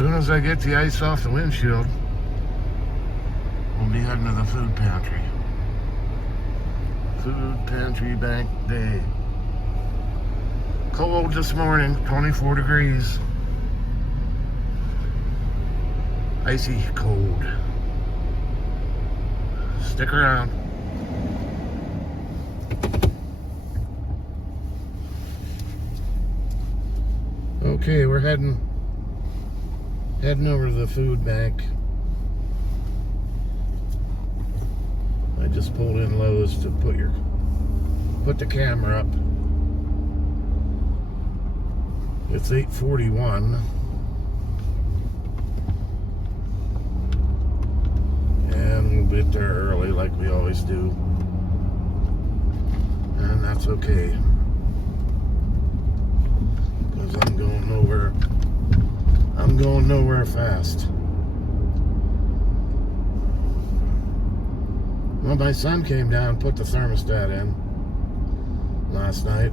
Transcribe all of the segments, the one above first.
soon as I get the ice off the windshield, we'll be heading to the food pantry. Food pantry bank day. Cold this morning, 24 degrees. Icy cold. Stick around. Okay, we're heading over to the food bank. I just pulled in Lowe's to put the camera up. It's 8:41. And we'll get there early like we always do. And that's okay. Because I'm going nowhere fast. Well, my son came down, put the thermostat in last night.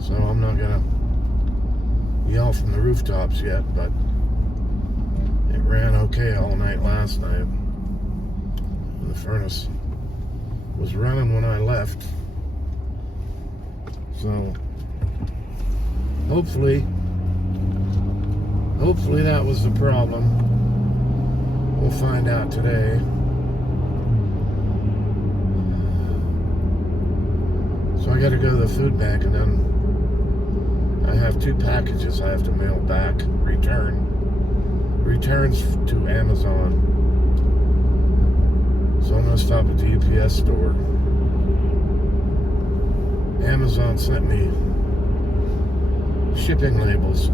So I'm not gonna yell from the rooftops yet, but it ran okay all night last night. And the furnace was running when I left. So hopefully that was the problem. We'll find out today. So I gotta go to the food bank, and then I have 2 packages I have to mail back, returns to Amazon. So I'm gonna stop at the UPS store. Amazon sent me shipping labels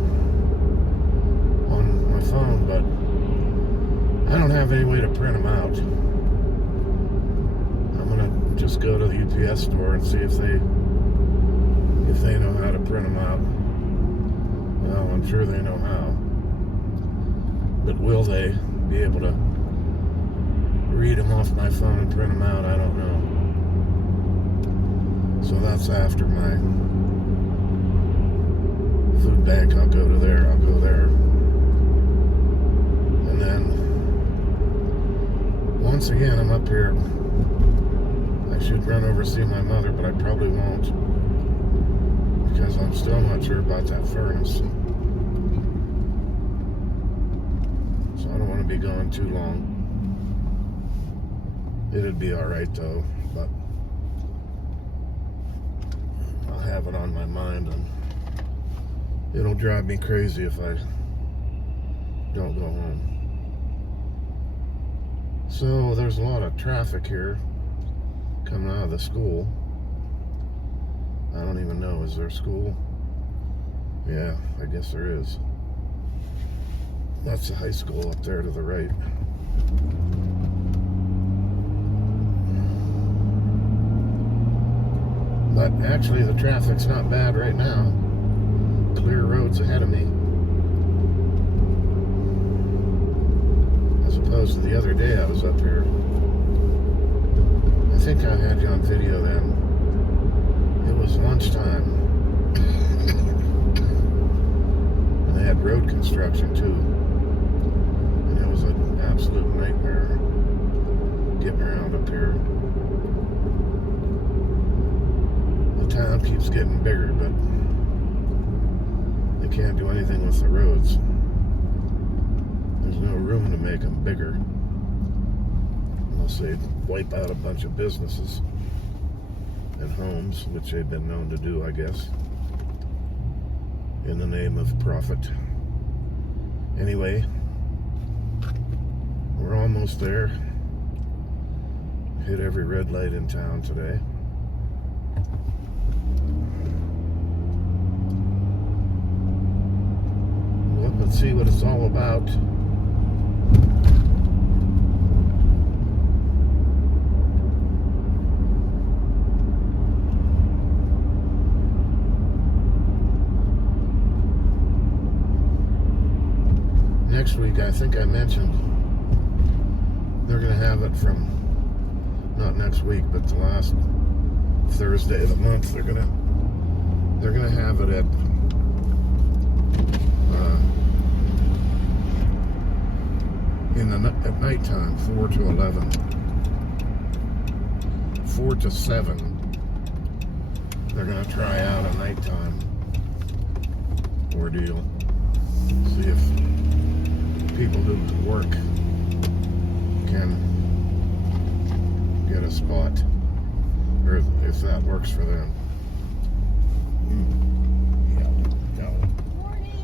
on my phone, but I don't have any way to print them out. I'm gonna just go to the UPS store and see if they know how to print them out. Well, I'm sure they know how, but will they be able to read them off my phone and print them out? I don't know. So that's after my food bank. I'll go there. And then once again, I'm up here. I should run over to see my mother, but I probably won't, because I'm still not sure about that furnace. So I don't want to be gone too long. It'd be alright though, but I'll have it on my mind, and it'll drive me crazy if I don't go home. So there's a lot of traffic here coming out of the school. I don't even know, is there school? Yeah, I guess there is. That's the high school up there to the right. But actually the traffic's not bad right now. Clear roads ahead of me. As opposed to the other day I was up here. I think I had you on video then. It was lunchtime. And they had road construction too. And it was an absolute nightmare getting around up here. The town keeps getting bigger, but they can't do anything with the roads. There's no room to make them bigger. Unless they wipe out a bunch of businesses and homes, which they've been known to do, I guess, in the name of profit. Anyway, we're almost there. Hit every red light in town today. Look and see what it's all about. Next week, I think I mentioned they're going to have it from, not next week, but the last Thursday of the month. They're gonna have it at at nighttime, 4 to 11. 4 to 7. They're going to try out a nighttime ordeal. See if people who work can get a spot, or if that works for them.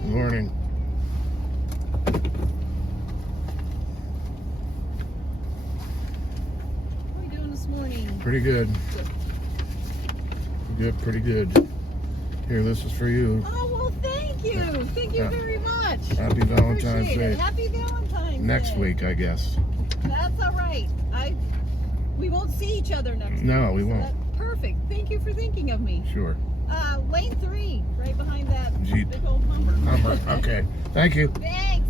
Good morning. How are you doing this morning? Pretty good. Good, pretty good. Here, this is for you. Oh, well, thank you. Thank you very much. Happy Valentine's Appreciate Day. it. Happy Valentine's Next Day. week, I guess. That's all right. We won't see each other next week. No, we won't. That's perfect. Thank you for thinking of me. Sure. Lane 3, right behind that Jeep. big old Hummer. Okay. Thank you. Thanks.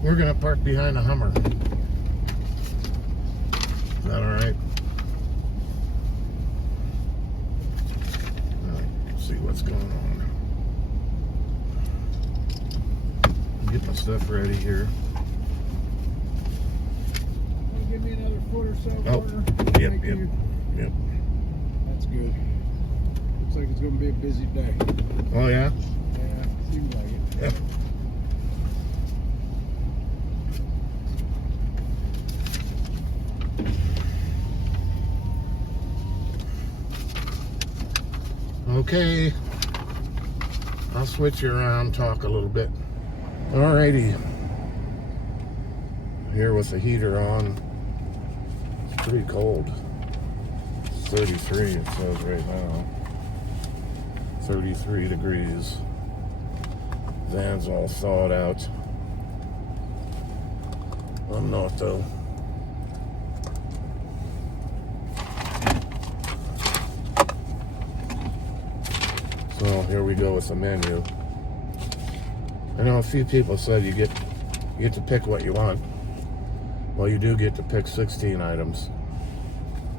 We're going to park behind the Hummer. Is that all right? Let's see what's going on. Get my stuff ready here. Want to give me another foot or so? Oh, Porter? yep, Thank yep, you. yep. That's good. Looks like it's going to be a busy day. Oh, yeah? Yeah, seems like it. Yep. Okay, I'll switch you around, talk a little bit. Alrighty, here with the heater on. It's pretty cold. It's 33, it says right now. 33 degrees. Van's all thawed out. I'm not though. So here we go with the menu. I know a few people said you get to pick what you want. Well, you do get to pick 16 items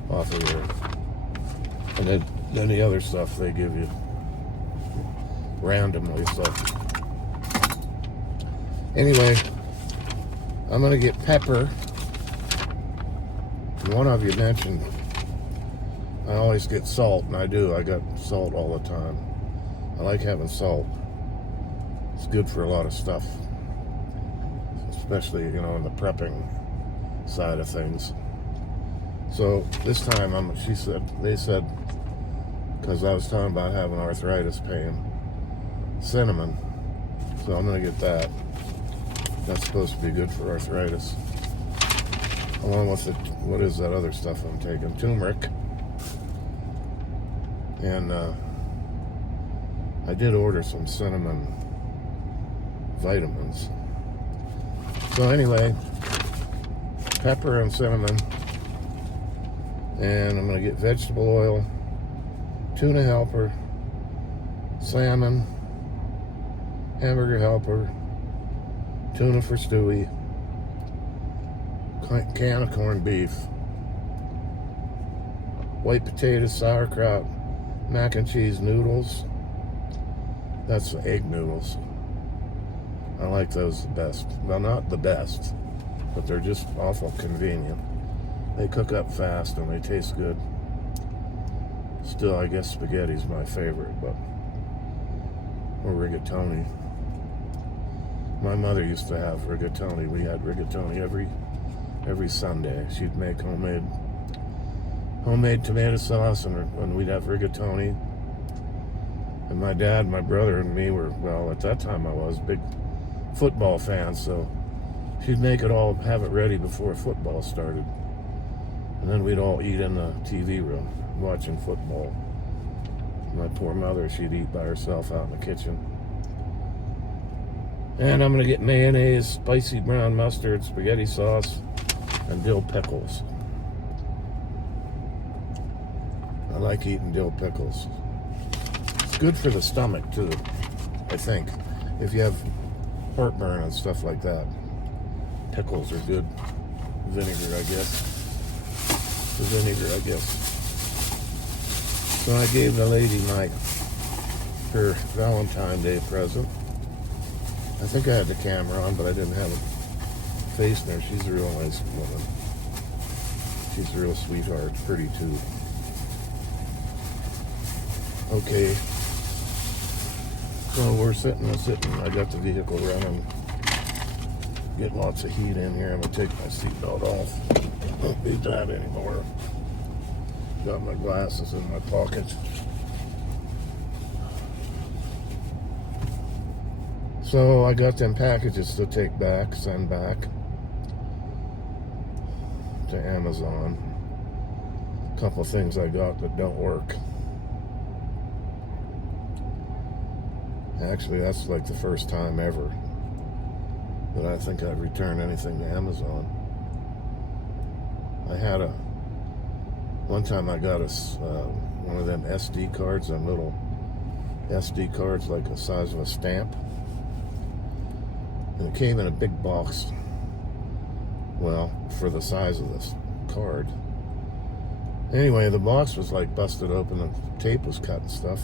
off of here. And then the other stuff they give you randomly. So anyway, I'm gonna get pepper. One of you mentioned I always get salt, and I do. I got salt all the time. I like having salt. It's good for a lot of stuff, especially, you know, in the prepping side of things. So this time, they said, because I was talking about having arthritis pain, cinnamon. So I'm gonna get that. That's supposed to be good for arthritis. Along with what is that other stuff I'm taking? Turmeric. And I did order some cinnamon vitamins. So anyway, pepper and cinnamon. And I'm going to get vegetable oil, tuna helper, salmon, hamburger helper, tuna for Stewie, can of corned beef, white potatoes, sauerkraut, mac and cheese noodles. That's the egg noodles. I like those the best. Well, not the best, but they're just awful convenient. They cook up fast and they taste good. Still, I guess spaghetti's my favorite, but or rigatoni. My mother used to have rigatoni. We had rigatoni every Sunday. She'd make homemade tomato sauce, and we'd have rigatoni. And my dad, my brother, and me were, well, at that time I was big football fans, so she'd make it all, have it ready before football started. And then we'd all eat in the TV room, watching football. My poor mother, she'd eat by herself out in the kitchen. And I'm gonna get mayonnaise, spicy brown mustard, spaghetti sauce, and dill pickles. I like eating dill pickles. good for the stomach too, I think. If you have heartburn and stuff like that, pickles are good. Vinegar, I guess. The vinegar, I guess. So I gave the lady her Valentine's Day present. I think I had the camera on, but I didn't have a face there. She's a real nice woman. She's a real sweetheart. Pretty too. Okay. So we're sitting. I got the vehicle running. Get lots of heat in here. I'm gonna take my seatbelt off. Don't need that anymore. Got my glasses in my pocket. So I got them packages to send back to Amazon. A couple of things I got that don't work. Actually, that's like the first time ever that I think I'd return anything to Amazon. One time I got one of them SD cards, them little SD cards like the size of a stamp. And it came in a big box, well, for the size of this card. Anyway, the box was like busted open, the tape was cut and stuff.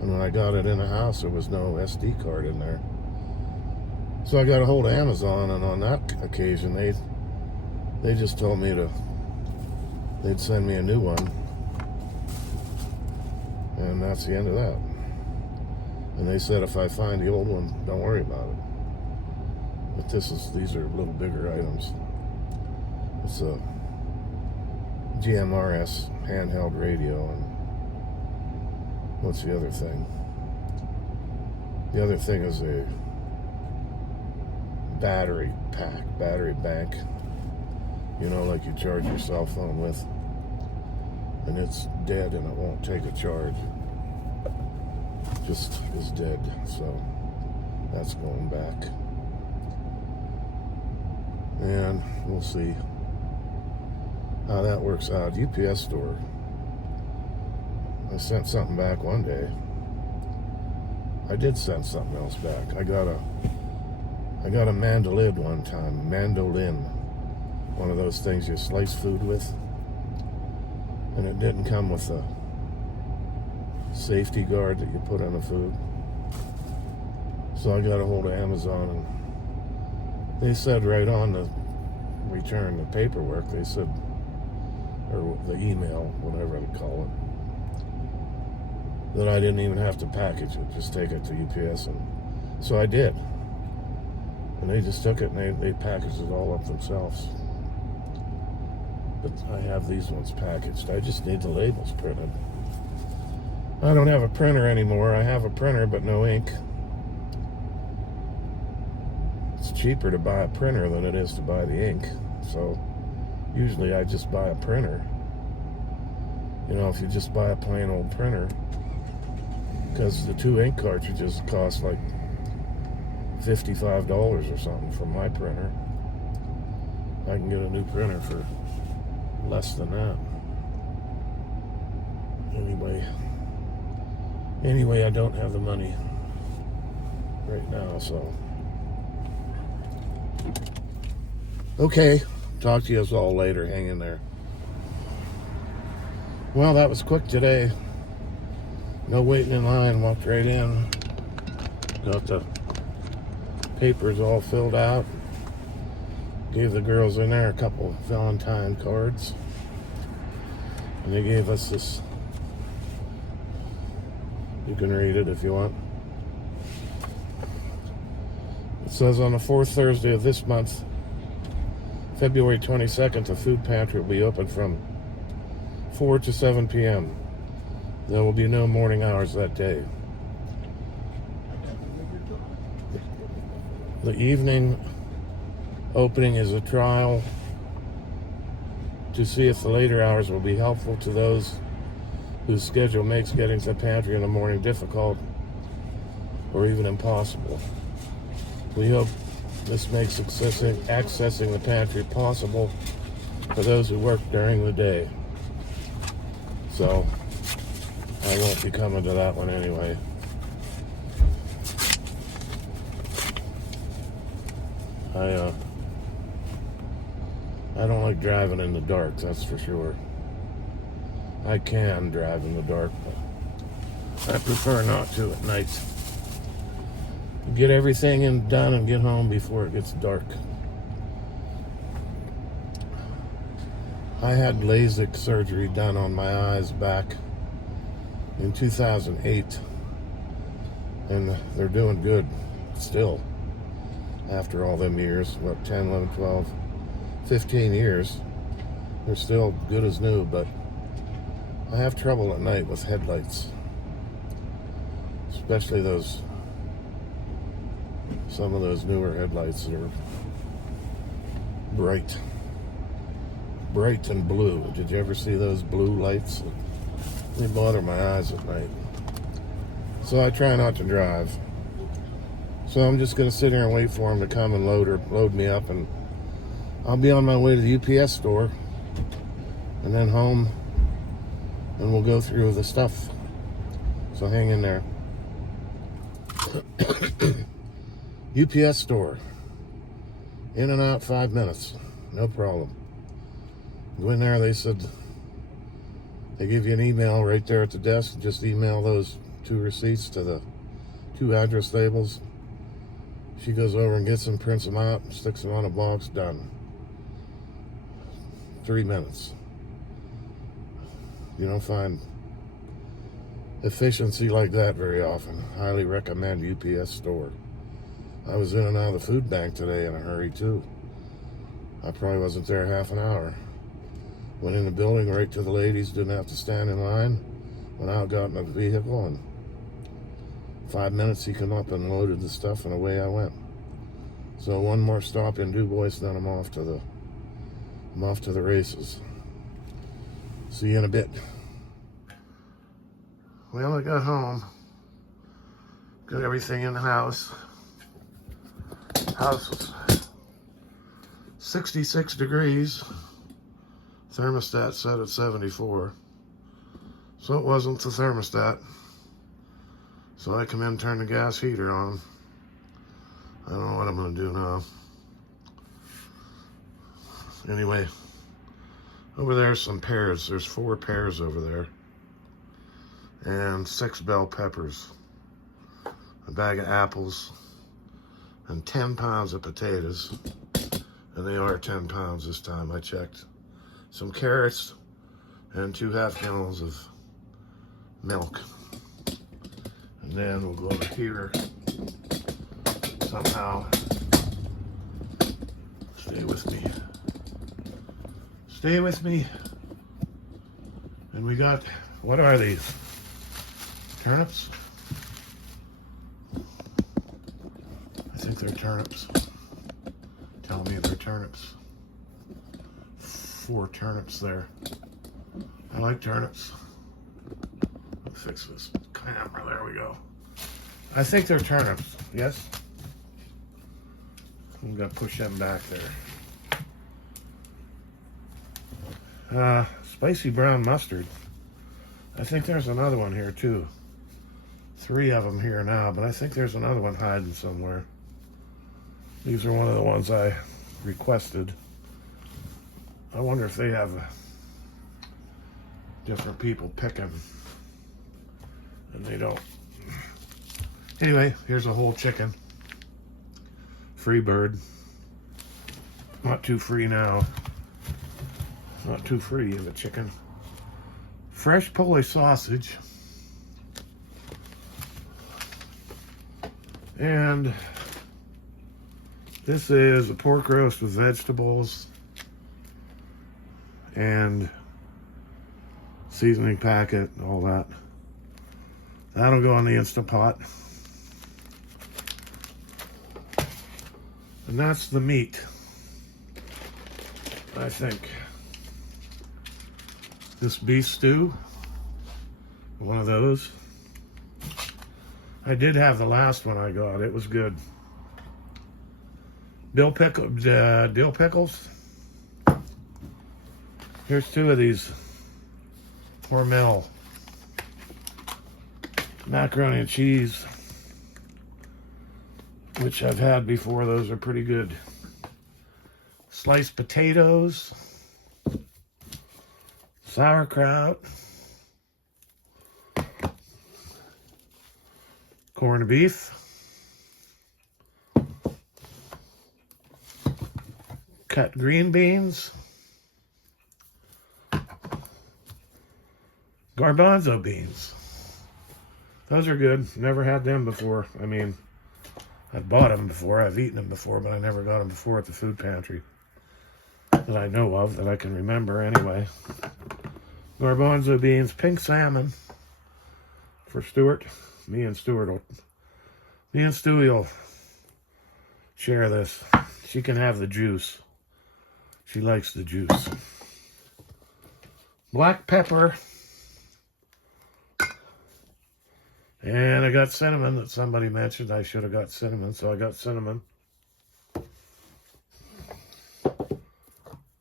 And when I got it in the house, there was no SD card in there. So I got a hold of Amazon, and on that occasion, they just told me they'd send me a new one. And that's the end of that. And they said if I find the old one, don't worry about it. But these are a little bigger items. It's a GMRS handheld radio, and what's the other thing? The other thing is a battery bank. You know, like you charge your cell phone with. And it's dead and it won't take a charge. Just is dead. So that's going back. And we'll see how that works out. UPS store. I sent something back one day. I did send something else back. I got a mandolin one time. Mandolin. One of those things you slice food with. And it didn't come with a safety guard that you put on the food. So I got a hold of Amazon, and they said right on the return, the paperwork, they said, or the email, whatever they call it, that I didn't even have to package it, just take it to UPS. And so I did. And they just took it and they packaged it all up themselves. But I have these ones packaged. I just need the labels printed. I don't have a printer anymore. I have a printer, but no ink. It's cheaper to buy a printer than it is to buy the ink. So usually I just buy a printer. You know, if you just buy a plain old printer, because the 2 ink cartridges cost like $55 or something for my printer. I can get a new printer for less than that. Anyway, I don't have the money right now, so. Okay, talk to you all later. Hang in there. Well, that was quick today. No waiting in line, walked right in. Got the papers all filled out. Gave the girls in there a couple Valentine cards. And they gave us this. You can read it if you want. It says on the 4th Thursday of this month, February 22nd, the food pantry will be open from 4 to 7 p.m. There will be no morning hours that day. The evening opening is a trial to see if the later hours will be helpful to those whose schedule makes getting to the pantry in the morning difficult or even impossible. We hope this makes accessing the pantry possible for those who work during the day. So, I I won't be coming to that one anyway. I don't like driving in the dark, that's for sure. I can drive in the dark, but I prefer not to at night. Get everything done and get home before it gets dark. I had LASIK surgery done on my eyes back in 2008, and they're doing good still after all them years. What, 10, 11, 12, 15 years. They're still good as new, but I have trouble at night with headlights, especially some of those newer headlights that are bright and blue. Did you ever see those blue lights? They bother my eyes at night. So I try not to drive. So I'm just going to sit here and wait for him to come and load me up, and I'll be on my way to the UPS store and then home, and we'll go through the stuff. So hang in there. UPS store. In and out 5 minutes. No problem. Go in there, they said they give you an email right there at the desk. Just email those 2 receipts to the 2 address labels. She goes over and gets them, prints them out, sticks them on a box, done. 3 minutes. You don't find efficiency like that very often. Highly recommend UPS store. I was in and out of the food bank today in a hurry too. I probably wasn't there half an hour. Went in the building right to the ladies, didn't have to stand in line. Went out, got in the vehicle, and 5 minutes he come up and loaded the stuff, and away I went. So one more stop in Du Bois, then I'm off to the races. See you in a bit. Well, I got home. Got everything in the house. House was 66 degrees. Thermostat set at 74. So it wasn't the thermostat. So I come in and turn the gas heater on. I don't know what I'm going to do now. Anyway, over there's some pears. There's 4 pears over there. And 6 bell peppers. A bag of apples. And 10 pounds of potatoes. And they are 10 pounds this time, I checked. Some carrots. And 2 half gallons of milk. And then we'll go over here. Somehow. Stay with me. Stay with me. And we got, what are these? Turnips? I think they're turnips. Tell me they're turnips. 4 turnips there. I like turnips. I'll fix this camera. There we go. I think they're turnips. Yes? I'm going to push them back there. Spicy brown mustard. I think there's another one here too. 3 of them here now, but I think there's another one hiding somewhere. These are one of the ones I requested. I wonder if they have different people picking, and they don't. Anyway, here's a whole chicken. Free bird. Not too free now. Not too free in the chicken. Fresh Polish sausage. And this is a pork roast with vegetables and seasoning packet, all that. That'll go in the Instant Pot. And that's the meat, I think. This beef stew, one of those. I did have the last one I got. It was good. Dill pickles. Here's 2 of these Hormel macaroni and cheese, which I've had before. Those are pretty good. Sliced potatoes, sauerkraut, corned beef, cut green beans, garbanzo beans. Those are good. Never had them before. I mean, I've bought them before. I've eaten them before, but I never got them before at the food pantry that I know of, that I can remember anyway. Garbanzo beans, pink salmon for Stuart. Me and Stewie will share this. She can have the juice. She likes the juice. Black pepper. And I got cinnamon that somebody mentioned. I should have got cinnamon, so I got cinnamon.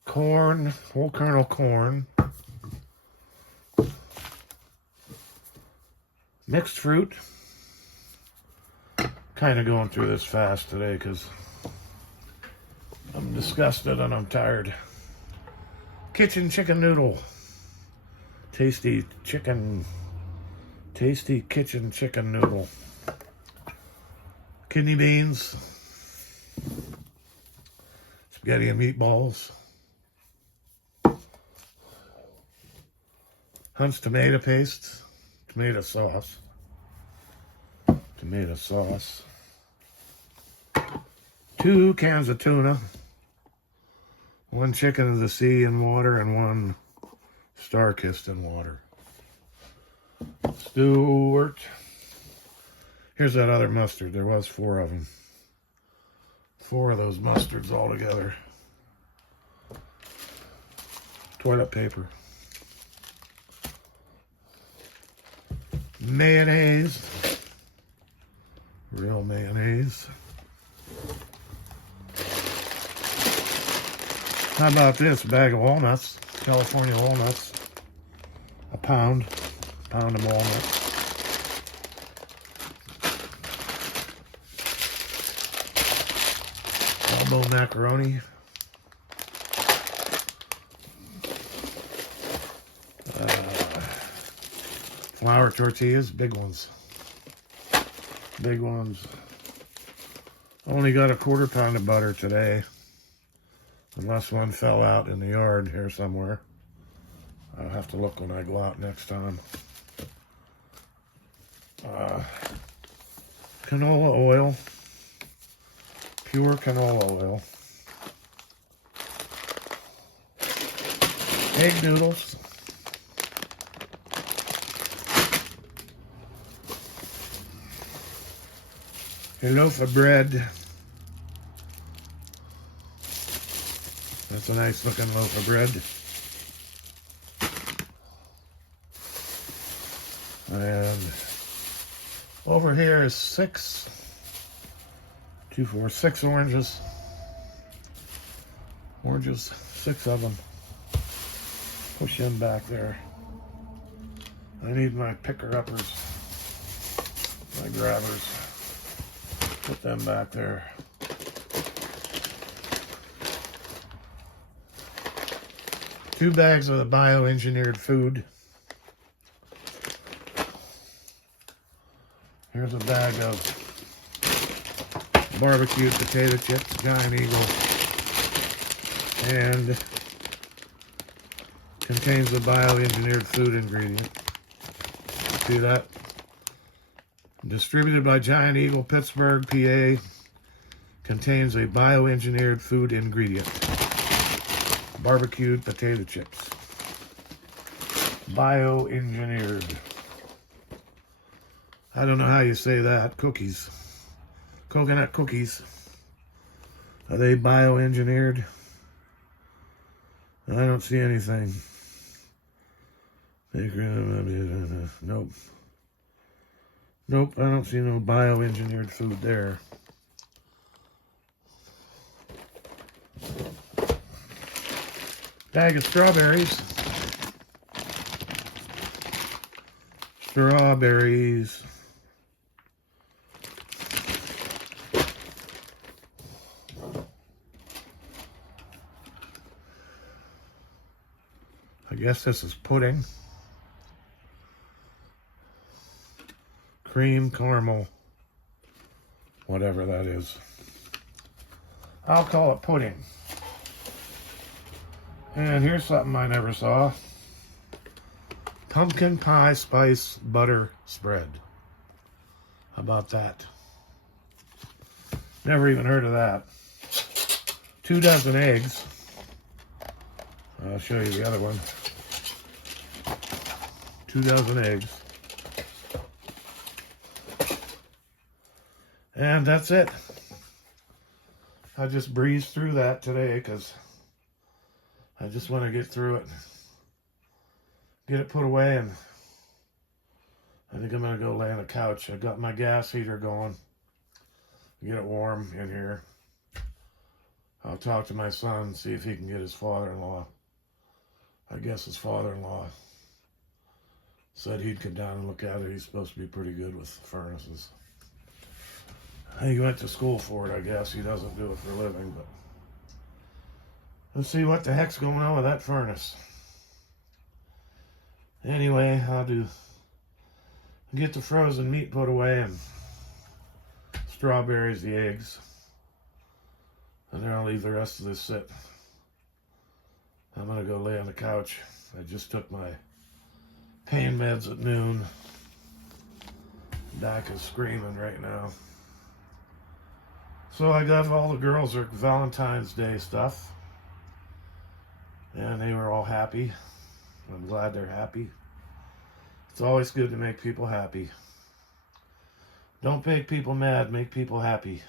Corn, whole kernel corn. Mixed fruit. Kind of going through this fast today because I'm disgusted and I'm tired. Kitchen chicken noodle. Tasty kitchen chicken noodle. Kidney beans. Spaghetti and meatballs. Hunt's tomato paste. Tomato sauce. Tomato sauce. 2 cans of tuna. 1 chicken of the sea in water and 1 star-kissed in water. Stuart. Here's that other mustard. There was 4 of them. 4 of those mustards all together. Toilet paper. Mayonnaise. Real mayonnaise. How about this? A bag of walnuts. California walnuts. A pound. Pound of walnuts. Elbow macaroni. Flour tortillas, big ones. Big ones. Only got a 1/4 pound of butter today. Unless one fell out in the yard here somewhere. I'll have to look when I go out next time. Canola oil. Pure canola oil. Egg noodles. A loaf of bread. That's a nice looking loaf of bread. And over here is 6 oranges. Oranges, 6 of them. Push them back there. I need my picker-uppers, my grabbers. Put them back there. Two bags of the bioengineered food. Here's a bag of barbecued potato chips, Giant Eagle, and contains a bioengineered food ingredient. See that? Distributed by Giant Eagle, Pittsburgh, PA. Contains a bioengineered food ingredient. Barbecued potato chips. Bioengineered. I don't know how you say that. Cookies. Coconut cookies. Are they bioengineered? I don't see anything. Nope. Nope, I don't see no bioengineered food there. Bag of strawberries. Strawberries. I guess this is pudding. Cream, caramel, whatever that is. I'll call it pudding. And here's something I never saw. Pumpkin pie spice butter spread. How about that? Never even heard of that. 2 dozen eggs. I'll show you the other one. 2 dozen eggs. And that's it. I just breezed through that today because I just want to get through it. Get it put away, and I think I'm going to go lay on the couch. I got my gas heater going. Get it warm in here. I'll talk to my son, see if he can get his father-in-law. I guess his father-in-law said he'd come down and look at it. He's supposed to be pretty good with furnaces. He went to school for it, I guess. He doesn't do it for a living, but let's see what the heck's going on with that furnace. Anyway, I'll get the frozen meat put away, and strawberries, the eggs, and then I'll leave the rest of this sit. I'm gonna go lay on the couch. I just took my pain meds at noon. Doc is screaming right now. So I got all the girls their Valentine's Day stuff, and they were all happy. I'm glad they're happy. It's always good to make people happy. Don't make people mad, make people happy.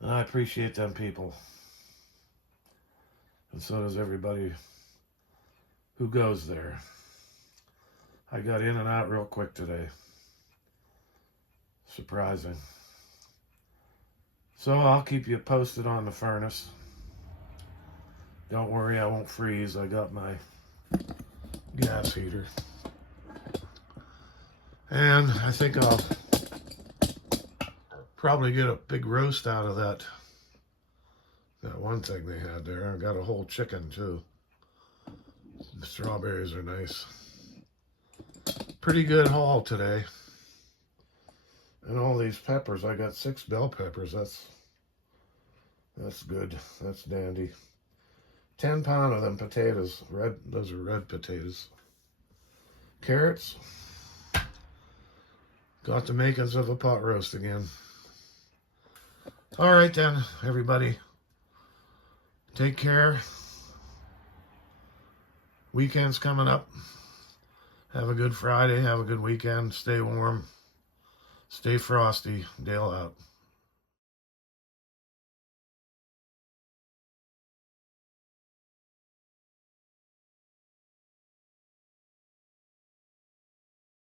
And I appreciate them people. And so does everybody who goes there. I got in and out real quick today. Surprising. So I'll keep you posted on the furnace. Don't worry, I won't freeze. I got my gas heater. And I think I'll probably get a big roast out of that one thing they had there. I got a whole chicken too. The strawberries are nice. Pretty good haul today. And all these peppers, I got 6 bell peppers. That's good. That's dandy. 10 pound of them potatoes. Red, those are red potatoes. Carrots. Got the makings of a pot roast again. All right then, everybody. Take care. Weekend's coming up. Have a good Friday. Have a good weekend. Stay warm. Stay frosty. Dale out.